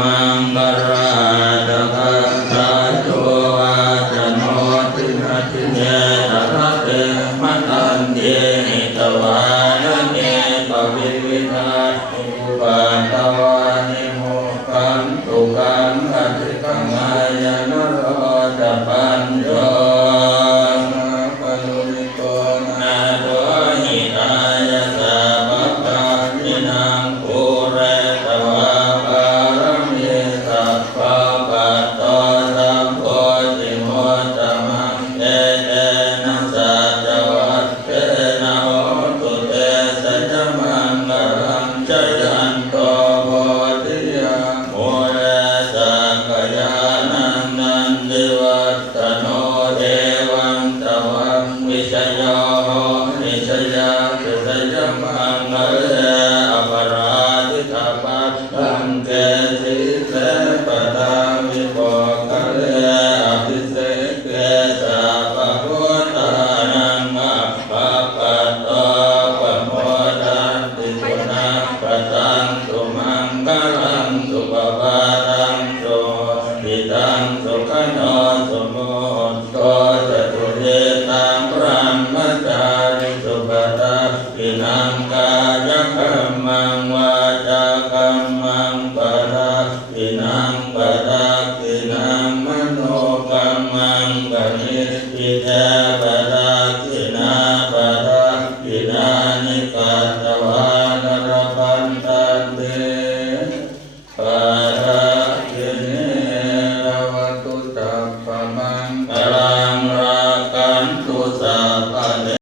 มังกราตะกังตาโจวาจโนตินาทิเนตระเตมะตันเตหิตวานเนปวิวินาตุปันตวานิโมกังตุกังอธิกังอายนโรตปัญโยปลุลิโกนาโดหิตายะสาปะปะนินังปุเรตวะปารมิสัพพะปัตโตสัพโพธิโมตมังเตเตนะสัจวัตเตนะโหตุเตสัจมังกรังชยันโตโพธิยังโมเรสังขยานันนันติวัตตโนเทวันตวังวิชโยนิชยาสุสัจมังกเรอปราทิตาปัตตังเกสิเสปตาวิโปกะเรอภิเสกเกสะปะพุทธานังอัปปะปัตโตปะโมทันติสุนัขปะตังสุมังคลังสุปปาตังสุหิตังสุขโนสุโมโตจตุเรตังพระมจาริสุปตัสสินังกายคัมมังวาจากัมมังปะทัสสินังปะทัสสินังมโนกัมมังกนิสสิเตปะทัสสินาปะทัสสินานิปัตตวานรพันตันเตปะทัสสิเนรวตุตัพพมั